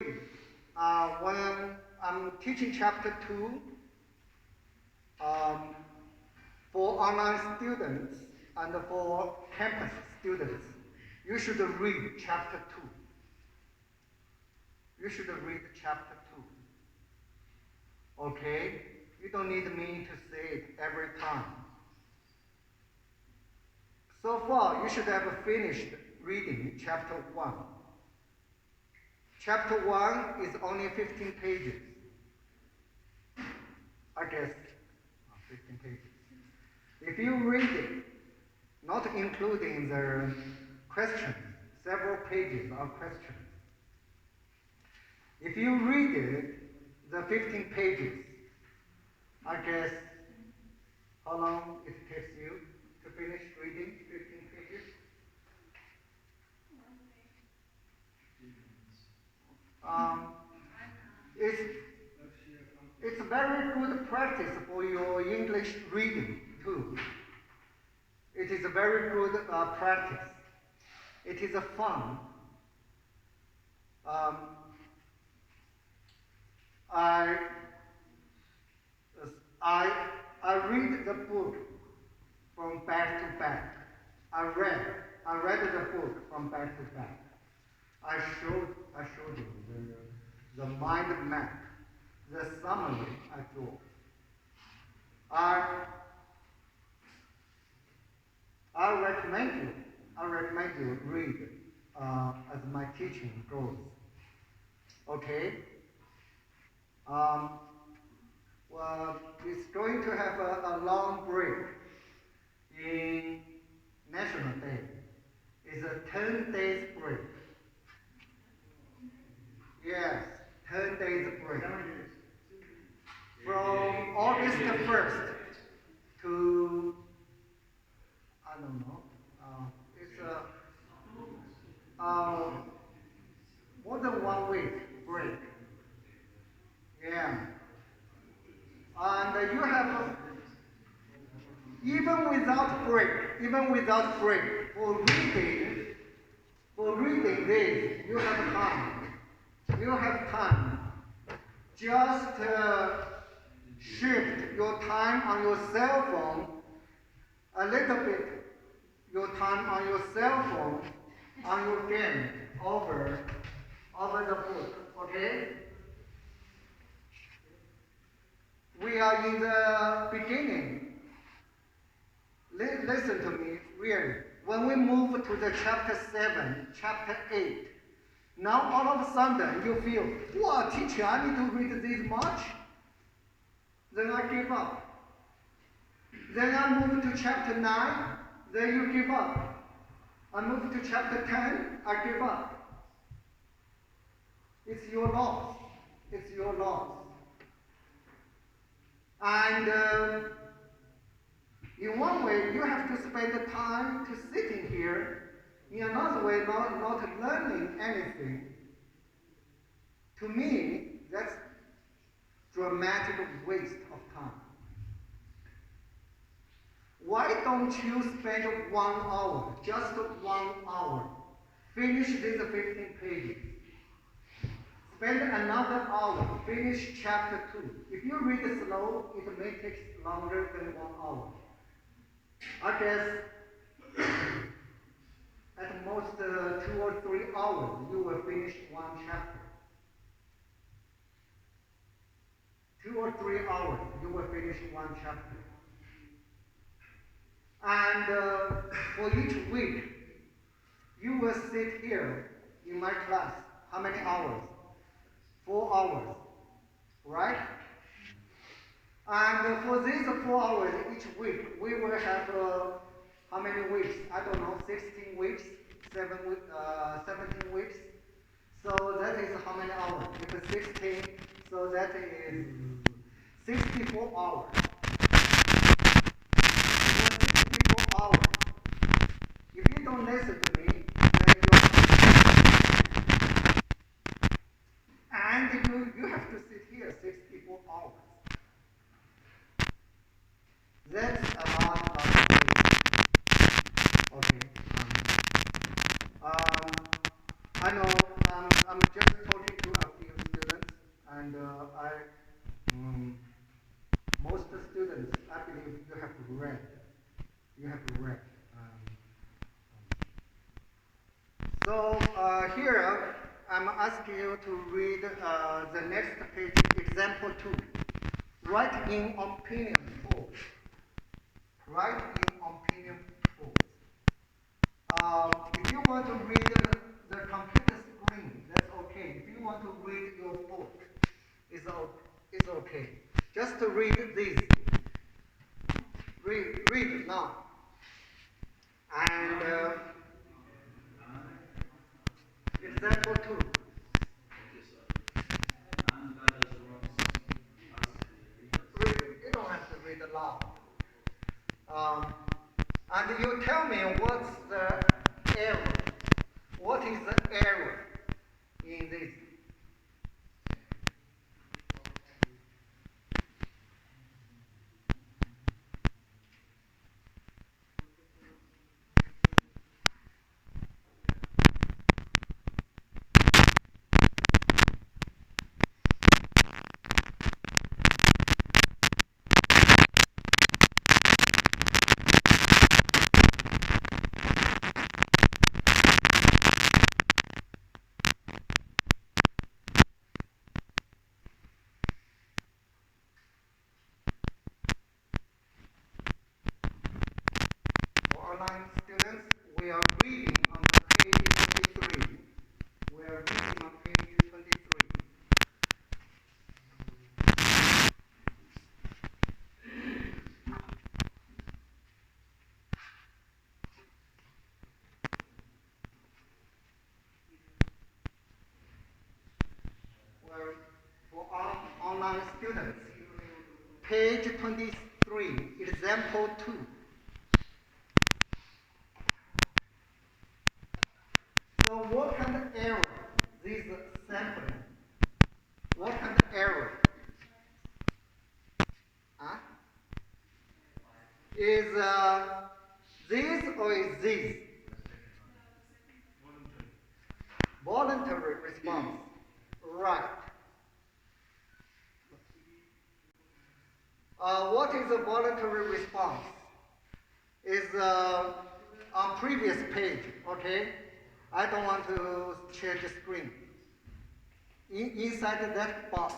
When I'm teaching chapter 2 for online students and for campus students, you should read chapter 2. You should read chapter 2. Okay? You don't need me to say it every time. So far, you should have finished reading chapter 1. Chapter 1 is only 15 pages. I guess 15 pages. If you read it, not including the questions, several pages of questions. If you read it, the 15 pages, I guess how long it takes you to finish reading 15 pages? It's a very good practice for your English reading too. It is a very good practice. It is a fun. I read the book from back to back. I read the book from back to back. I showed you the mind map, the summary I draw. I recommend you read as my teaching goes. Okay? Well, it's going to have a long break in National Day. It's a 10 days break. Yes, 10 days break. From August 1st to, I don't know, it's more than 1 week break. Yeah. And you have, even without break, for reading this, you have time. You have time. Just shift your time on your cell phone, a little bit, your time on your cell phone, on your game, over the book, okay? We are in the beginning. Listen to me, really. When we move to the chapter 7, chapter 8, now all of a sudden you feel, wow, teacher, I need to read this much? Then I give up. Then I move to chapter 9, then you give up. I move to chapter 10, I give up. It's your loss. It's your loss. And in one way, you have to spend the time to sitting here. In another way, not learning anything. To me, that's dramatic waste of time. Why don't you spend 1 hour, just 1 hour, finish these 15 pages? Spend another hour, finish chapter 2. If you read it slow, it may take longer than 1 hour. I guess at most 2 or 3 hours, you will finish 1 chapter. 2 or 3 hours, you will finish 1 chapter. And for each week, you will sit here in my class. How many hours? 4 hours, right? And for these 4 hours each week, we will have how many weeks? I don't know, 16 weeks, 17 weeks. So that is how many hours? It's 16, so that is 64 hours. 64 hours. If you don't listen to me, then you have to sit here 64 hours. That's a lot of space. Okay. I know I'm just talking to a ask you to read the next page, example 2. Write in opinion forms. Write in opinion forms. If you want to read the computer screen, that's okay. If you want to read your book, it's okay. Just to read this. Read now. And example 2. You don't have to read aloud. And you tell me what's the error. What is the error in this? For online students, we are reading on page 23. We are reading on page 23. Where for online students, page 23, example 2. So what kind of error this sampling? What kind of error? Huh? Is this or is this? Voluntary response. Right. What is a voluntary response? Is on previous page, okay? I don't want to change the screen. Inside that box.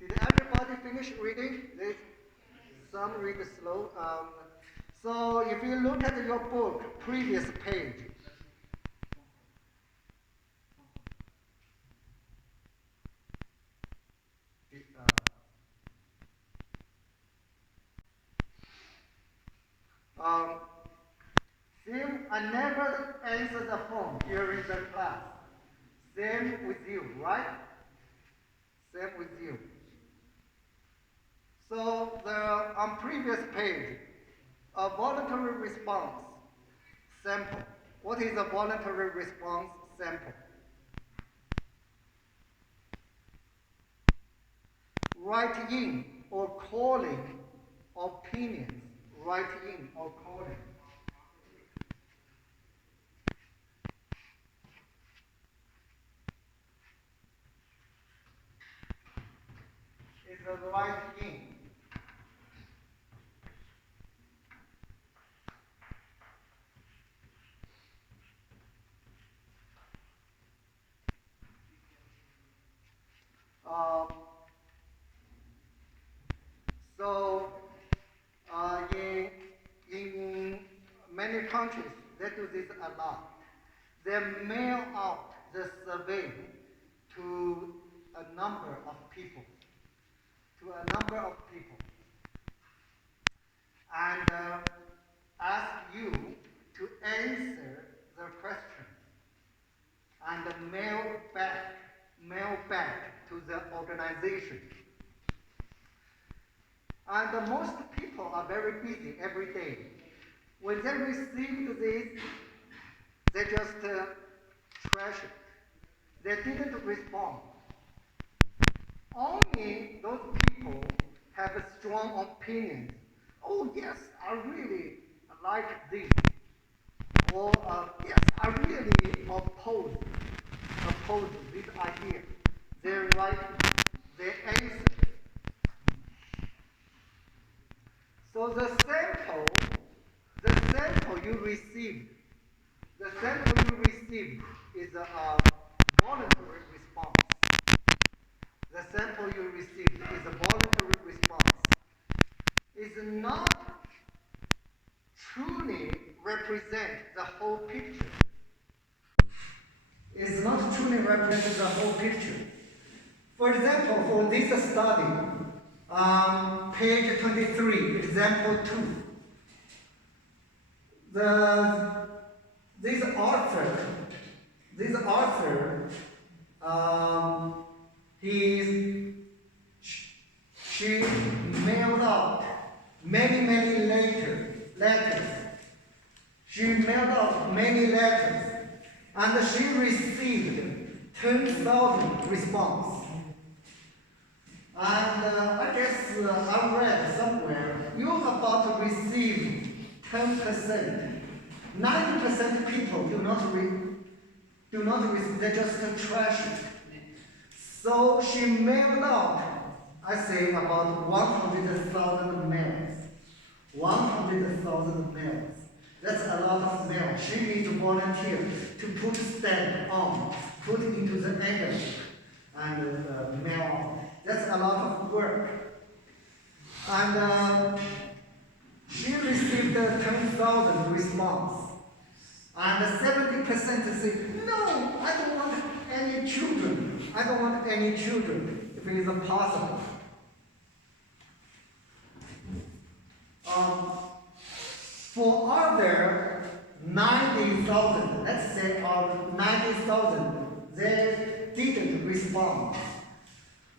Did everybody finish reading? Some read slow. So if you look at your book, previous page. Same, I never answer the phone during the class. Same with you, right? Same with you. So on previous page, a voluntary response sample. What is a voluntary response sample? Write in or calling opinions. Write in or calling. It's a write in. So in many countries, they do this a lot. They mail out the survey to a number of people. And ask you to answer the question and mail back to the organization. And most people are very busy every day. When they received this, they just trash it. They didn't respond. Only those people have a strong opinion. Oh yes, I really like this. Or yes, I really oppose this idea. They write, they answer. So the sample you received is represent the whole picture. It's not truly represent the whole picture. For example, for this study, page 23, example 2. This author, she mailed out many letters. She mailed out many letters, and she received 10,000 response. And I guess I read somewhere you're about to receive 10%. 90% people do not receive, they just trash it. So she mailed out, I say, about 100,000 mails. 100,000 mails. That's a lot of mail. She needs to volunteer to put stamp on, put it into the envelope, and mail on. That's a lot of work. And she received 10,000 response. And 70% say, no, I don't want any children. I don't want any children, if it is possible. For other 90,000, let's say 90,000, they didn't respond.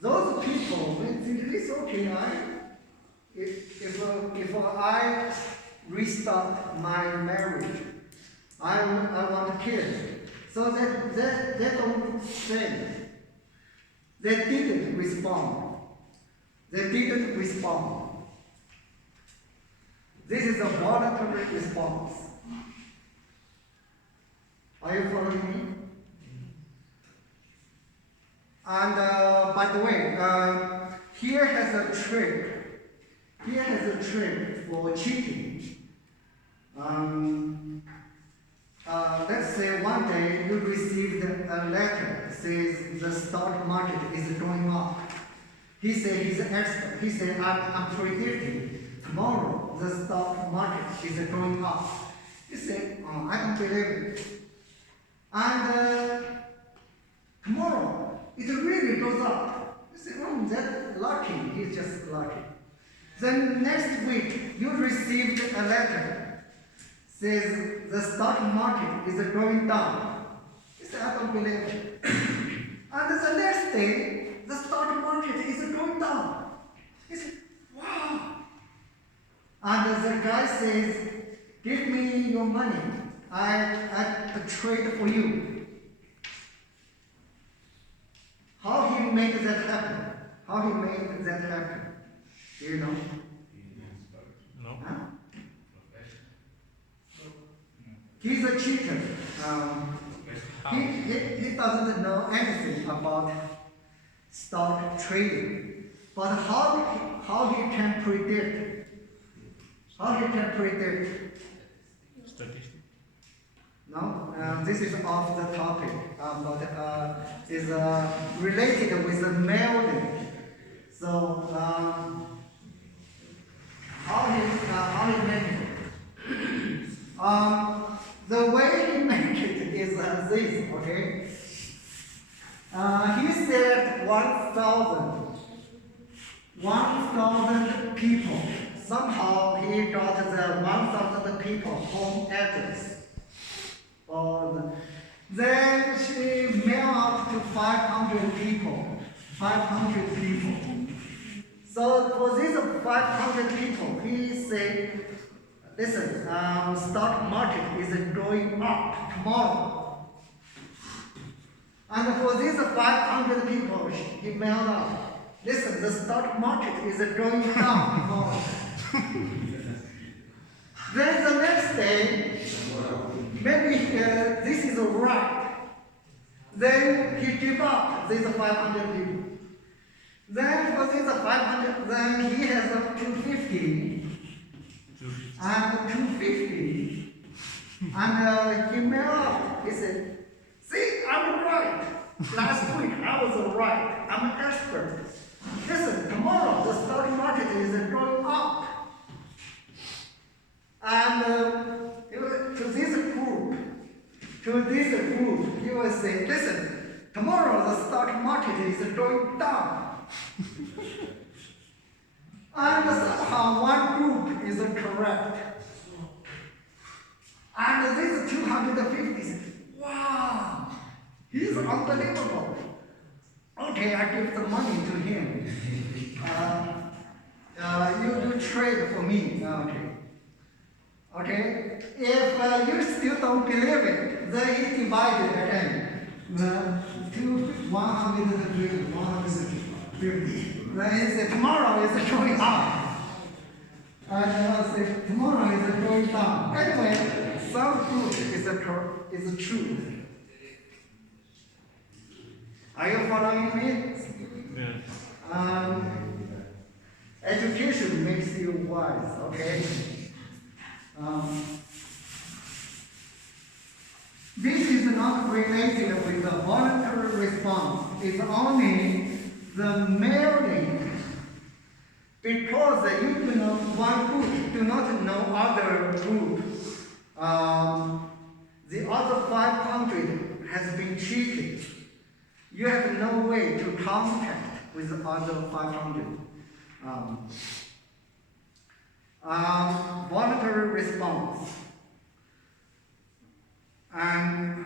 Those people, they think it's okay. If I restart my marriage, I want kids. So they don't say. They didn't respond. They didn't respond. This is a voluntary response. Are you following me? And by the way, here has a trick. Here has a trick for cheating. Let's say one day you received a letter that says the stock market is going up. He said he's an expert. He said I'm predicting tomorrow the stock market is going up. He said, I don't believe it. And tomorrow it really goes up. He said, that's lucky. He's just lucky. Then next week you received a letter says the stock market is going down. He said, I don't believe it. And the next day, the stock market is going down. He said, wow. And the guy says, give me your money. I trade for you. How he made that happen? How he made that happen? Do you know? No. Huh? He's a cheater. He doesn't know anything about stock trading. But how he can predict? How he can predict? Statistics. No, this is off the topic, but is related with the mailing. So how he make it? The way he make it is this, okay? He said 1,000 people. Somehow he got the 1,000 people home address. Then she mailed out to 500 people. 500 people. So for these 500 people, he said, listen, stock market is going up tomorrow. And for these 500 people, he mailed out, listen, the stock market is going down tomorrow. Then the next day, maybe this is right. Then he gave up these 500 people. Then for these 500, then he has 250. And 250. And he mailed out. He said, see, I'm right. Last week I was right. I'm an expert. Listen, tomorrow the stock market is going up. And to to this group, you will say, listen, tomorrow the stock market is going down. And somehow one group is correct. And this 250, wow, he's unbelievable. Okay, I give the money to him. You trade for me. Okay. Okay. If you still don't believe it, then he divided again. To 150, 150. Then he said, tomorrow is going up. And I said, tomorrow is going down. Anyway, some group is true. Are you following me? Yes. Education makes you wise, okay? This is not related with the voluntary response. It's only the mailing. Because you do not, one group do not know other group. The other 500 has been cheated. You have no way to contact with the other 500. Voluntary response. And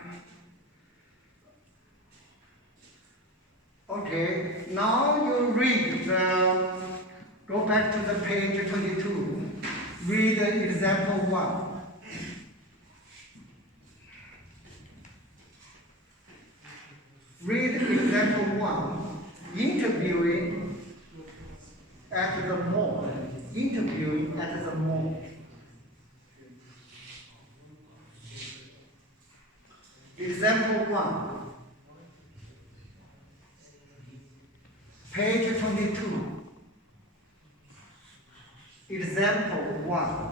okay, now you read go back to the page 22. Read example 1. Read example 1. Interviewing at the mall. Interviewing at the mall. Example 1. Page 22. Example 1.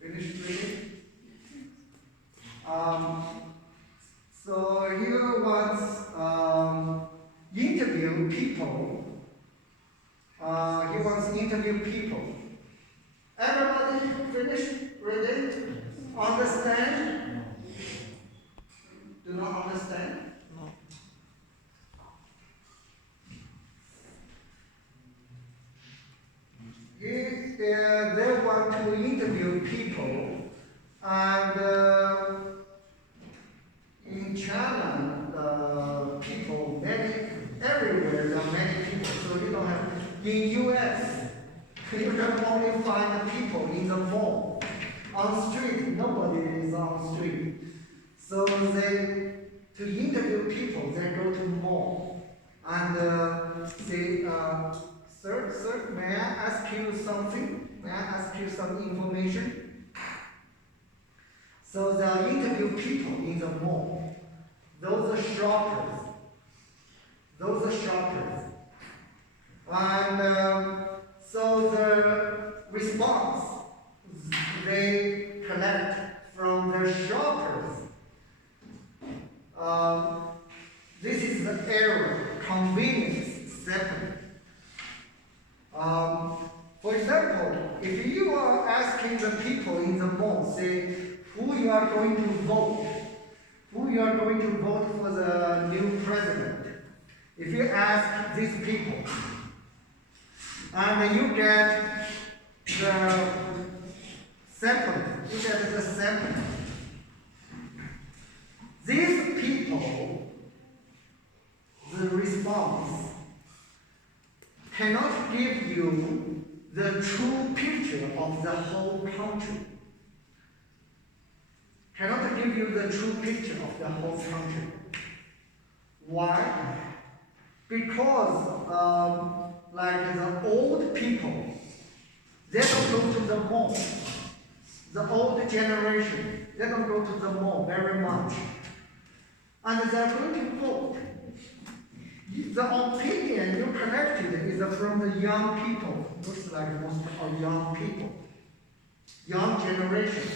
Finished reading? So here was interview people. He wants to interview people. Everybody finished reading? Understand? Do not understand? No. They want to interview people, and in China, people everywhere there are many people, so you don't have. In U.S., you don't can only find people in the mall. On street, nobody is on street. So to interview people, they go to mall and say, sir, may I ask you something? May I ask you some information? So they'll interview people in the mall. Those are shoppers. And so the response they collect from the shoppers. This is the error, convenience second. For example, if you are asking the people in the mall, say, who you are going to vote for the new president. If you ask these people, and you get the sample, these people, the response cannot give you the true picture of the whole country. Cannot give you the true picture of the whole country. Why? Because like the old people, they don't go to the mall. The old generation, they don't go to the mall very much. And they're going to vote. The opinion you collected is from the young people. Looks like most are young people. Young generation.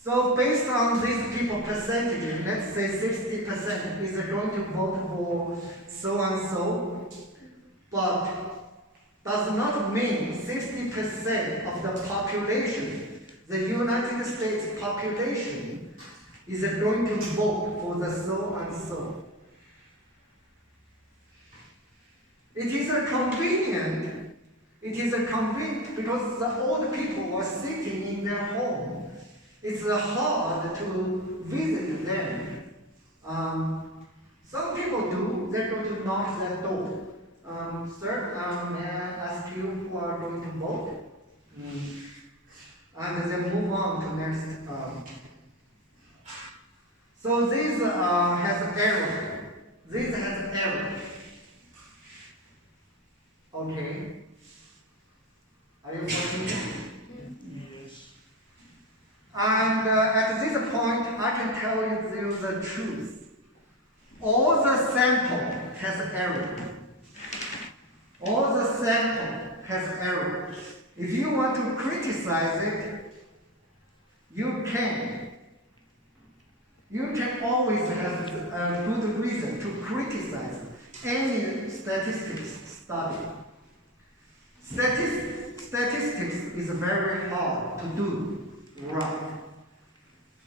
So based on these people percentage, let's say 60% is going to vote for so and so, but does not mean 60% of the population, the United States population, is going to vote for the so and so. It is a convenient because the old people are sitting in their home. It's hard to visit them. Some people do, they go to knock their door. Sir, may I ask you who are going to vote? And then move on to next. So this has error. This has error. Okay. Are you following me? Yes. And at this point, I can tell you the truth. All the sample has error. All the sample has error. If you want to criticize it, you can. You can always have a good reason to criticize any statistics study. Statistics is very hard to do right.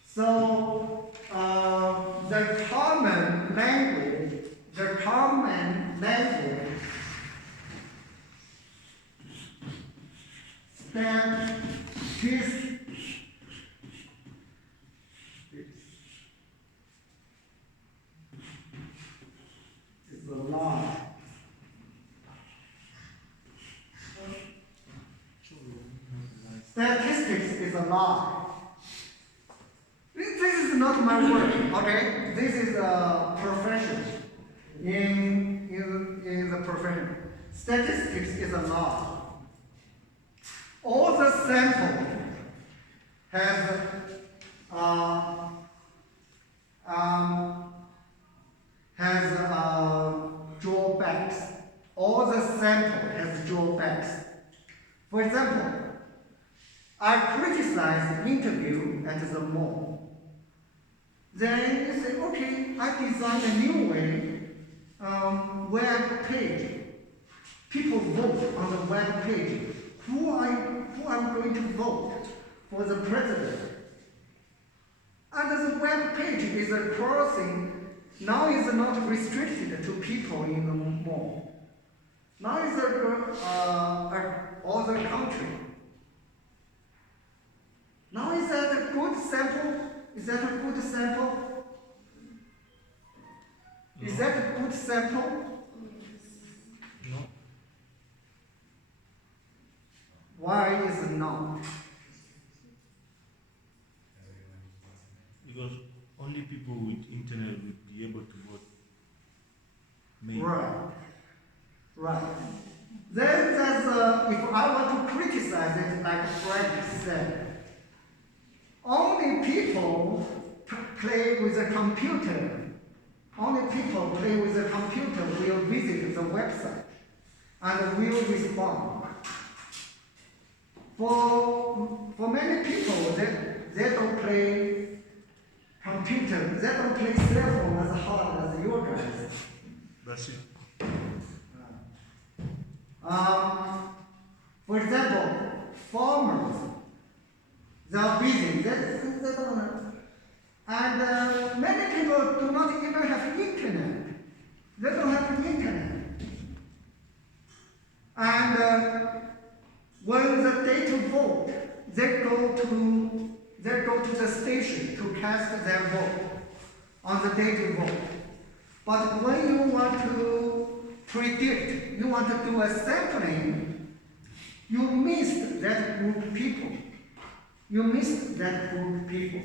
So the common language is a lie. Statistics is a lie. This is not my work, okay? This is a profession in the profession. Statistics is a lie. All the sample has drawbacks. All the sample has drawbacks. For example, I criticize the interview at the mall. Then you say, okay, I designed a new way, web page. People vote on the web page. Who I'm going to vote for the president. And the web page is crossing, now is not restricted to people in the mall. Now it's other country. Now is that a good sample? Is that a good sample? No. Is that a good sample? No. because only people with internet will be able to vote. Maybe. Right. Then there's, if I want to criticize it, like Frank said, only people play with a computer. Only people play with a computer will visit the website and will respond. For many people, they don't play computer, they don't play cell phone as hard as you guys. That's it. For example, farmers, they are busy, they don't know. And many people do not even have internet. They don't have internet. And when the day to vote, they go to the station to cast their vote on the day to vote. But when you want to predict, you want to do a sampling, you miss that group of people. You miss that group of people.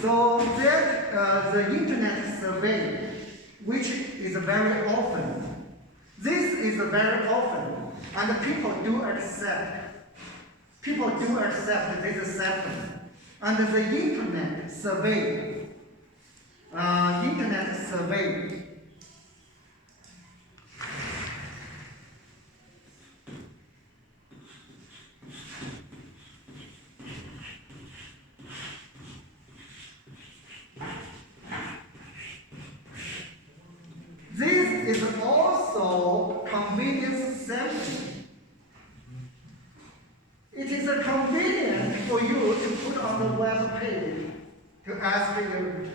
So that the internet survey, which is very often, this is very often, and people do accept. People do accept this sampling. And the internet survey, this is also convenience sampling. It is a convenient for you to put on the web page to ask you.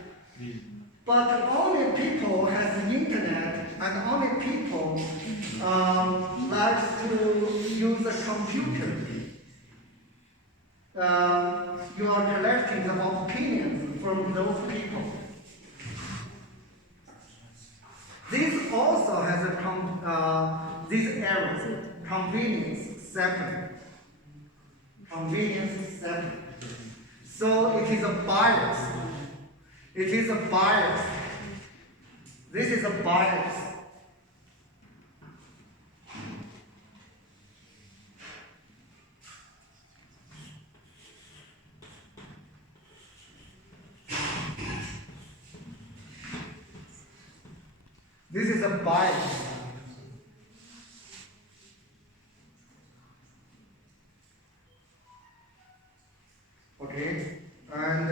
But only people has the internet, and only people like to use a computer. You are collecting the opinions from those people. This also has these errors, convenience sampling. Convenience sampling. So it is a bias. It is a bias. This is a bias. This is a bias. Okay, and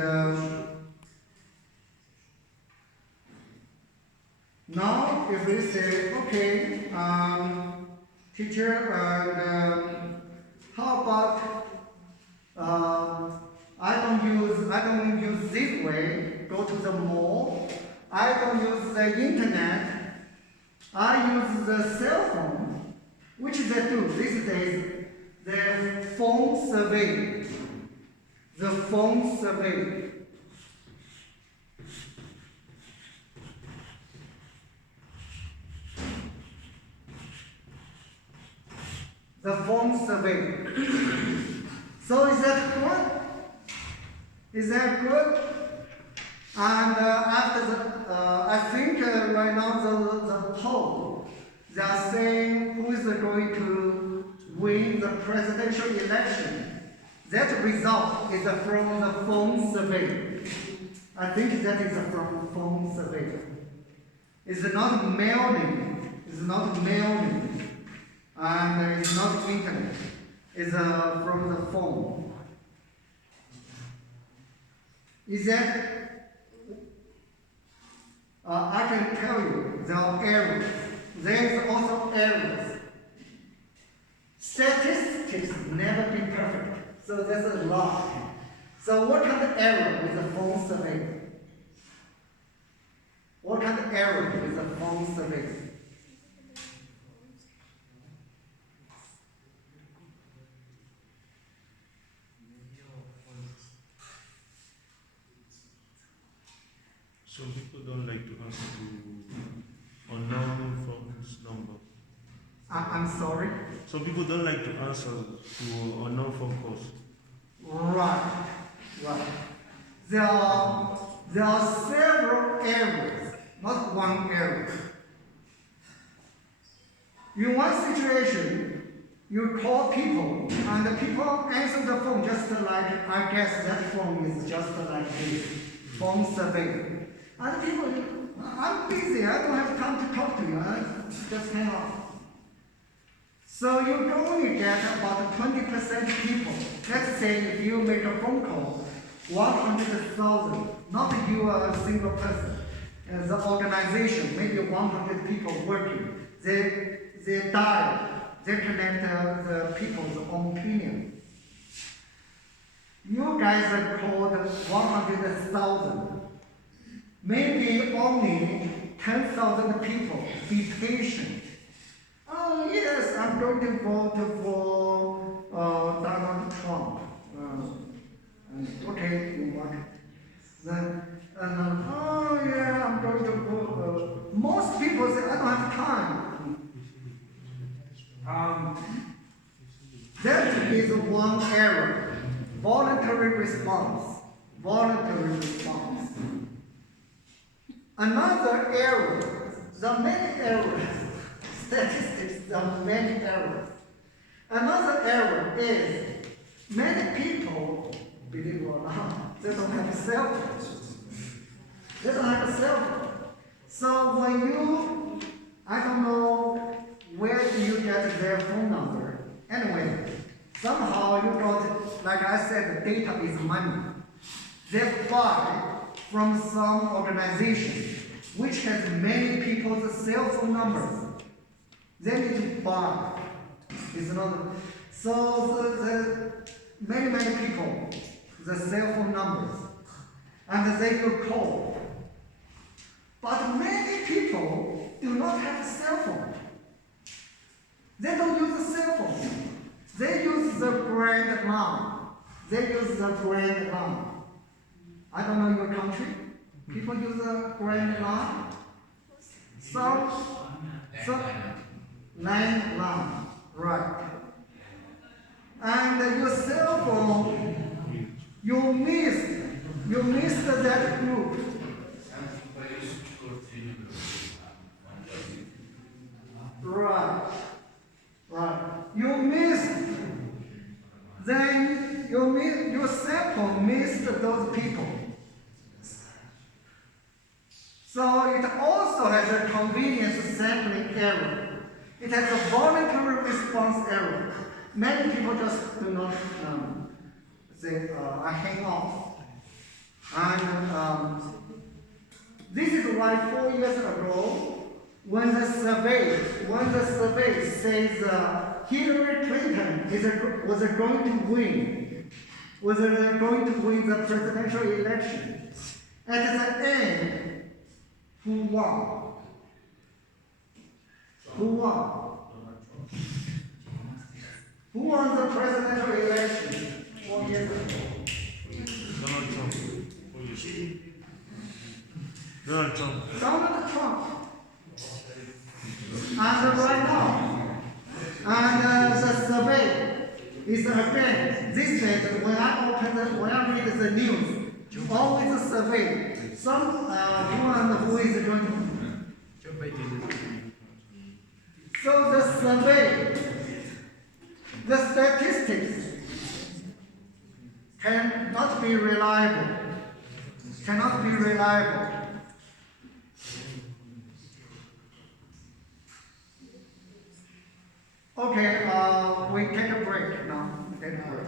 now if we say, okay, teacher, and how about I don't use this way. Go to the mall. I don't use the internet. I use the cell phone. Which they do these days. The phone survey. The phone survey. The phone survey. So is that good? Is that good? And after the, I think right now the poll, they are saying who is going to win the presidential election. That result is from the phone survey. I think that is from the phone survey. It's not mailing. It's not mailing. And it's not internet. It's from the phone. Is that, I can tell you, there are errors. There is also errors. Statistics never be perfect, so there's a lot. So what kind of error with the phone survey? What kind of error with the phone survey? Some people don't like to answer to unknown phone's number. I'm sorry. some people don't like to answer to unknown phone calls. Right, right. There are several areas, not one area. In one situation, you call people, and the people answer the phone just like, I guess that phone is just like this, phone survey. And people, I'm busy, I don't have time to talk to you, I just hang up. So you can only get about 20% people. Let's say if you make a phone call, 100,000, not you a single person, as an organization, maybe 100 people working, they dial, they connect the people's own opinion. You guys are called 100,000. Maybe only 10,000 people. Be patient. Oh yes, I'm going to vote for Donald Trump. Okay, you want it. Then, oh yeah, I'm going to vote. Most people say, I don't have time. That is one error. Voluntary response. Voluntary response. Another error. There are many errors. Statistics, there are many errors. Another error is many people, believe it or not, they don't have a cell phone. They don't have a cell phone. So when you, I don't know where do you get their phone number. Anyway, somehow you got, like I said, the data is money. They buy from some organization which has many people's cell phone numbers. They need to buy. It's not. So the many people, the cell phone numbers, and they will call. But many people do not have a cell phone. They don't use a cell phone. They use the grand line. They use the grand line. I don't know your country. People use the grand line. So landline, right? And your cell phone, you missed that group. Right, right. You missed. Then your cell phone missed those people. So it also has a convenience sampling error. It has a voluntary response error. Many people just do not say, I hang off. And this is why 4 years ago, when the survey says Hillary Clinton was going to win the presidential election, at the end, who won? Who won? Who won the presidential election 4 years ago? Donald Trump. Donald Trump. Donald Trump. And right now, and the survey is again, this days when I read the news, always a survey. Who is going to. So the survey, the statistics cannot be reliable. Cannot be reliable. Okay, we take a break now. Take a break.